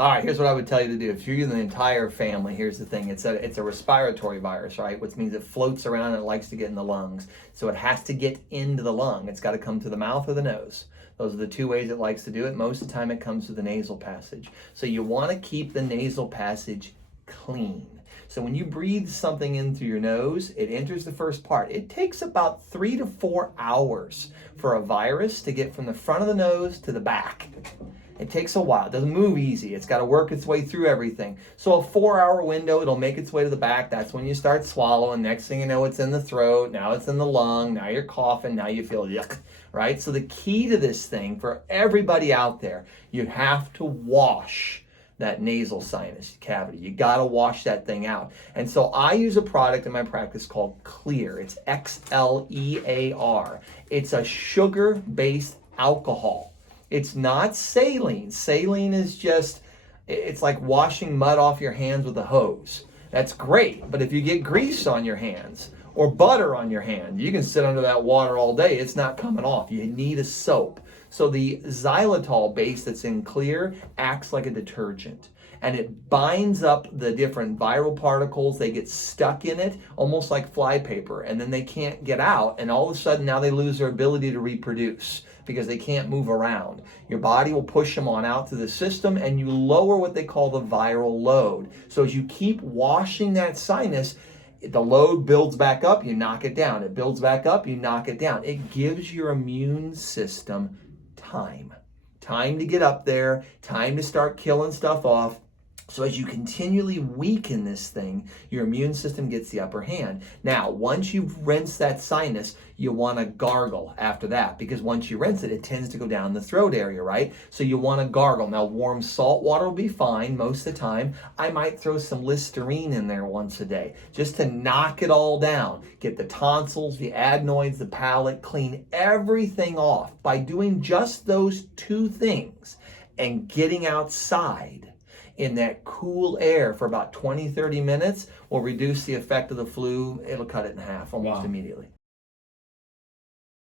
All right, here's what I would tell you to do. If you're using the entire family, here's the thing. It's a respiratory virus, right? Which means it floats around and it likes to get in the lungs. So it has to get into the lung. It's got to come to the mouth or the nose. Those are the two ways it likes to do it. Most of the time it comes through the nasal passage. So you want to keep the nasal passage clean. So when you breathe something in through your nose, it enters the first part. It takes about 3 to 4 hours for a virus to get from the front of the nose to the back. It takes a while. It doesn't move easy. It's got to work its way through everything. So a 4-hour window, it'll make its way to the back. That's when you start swallowing. Next thing you know, it's in the throat. Now it's in the lung. Now you're coughing. Now you feel yuck, right? So the key to this thing for everybody out there, you have to wash that nasal sinus cavity. You got to wash that thing out. And so I use a product in my practice called Xlear. It's Xlear. It's a sugar-based alcohol. It's not saline. Saline is just, it's like washing mud off your hands with a hose. That's great, but if you get grease on your hands or butter on your hand, you can sit under that water all day. It's not coming off. You need a soap. So the xylitol-based that's in Xlear acts like a detergent. And it binds up the different viral particles. They get stuck in it, almost like flypaper, and then they can't get out. And all of a sudden, now they lose their ability to reproduce because they can't move around. Your body will push them on out to the system, and you lower what they call the viral load. So as you keep washing that sinus, the load builds back up, you knock it down. It builds back up, you knock it down. It gives your immune system time to get up there, time to start killing stuff off. So as you continually weaken this thing, your immune system gets the upper hand. Now, once you've rinsed that sinus, you want to gargle after that, because once you rinse it, it tends to go down the throat area, right? So you want to gargle. Now, warm salt water will be fine most of the time. I might throw some Listerine in there once a day just to knock it all down. Get the tonsils, the adenoids, the palate, clean everything off by doing just those two things and getting outside in that cool air for about 20-30 minutes will reduce the effect of the flu. It'll cut it in half almost immediately.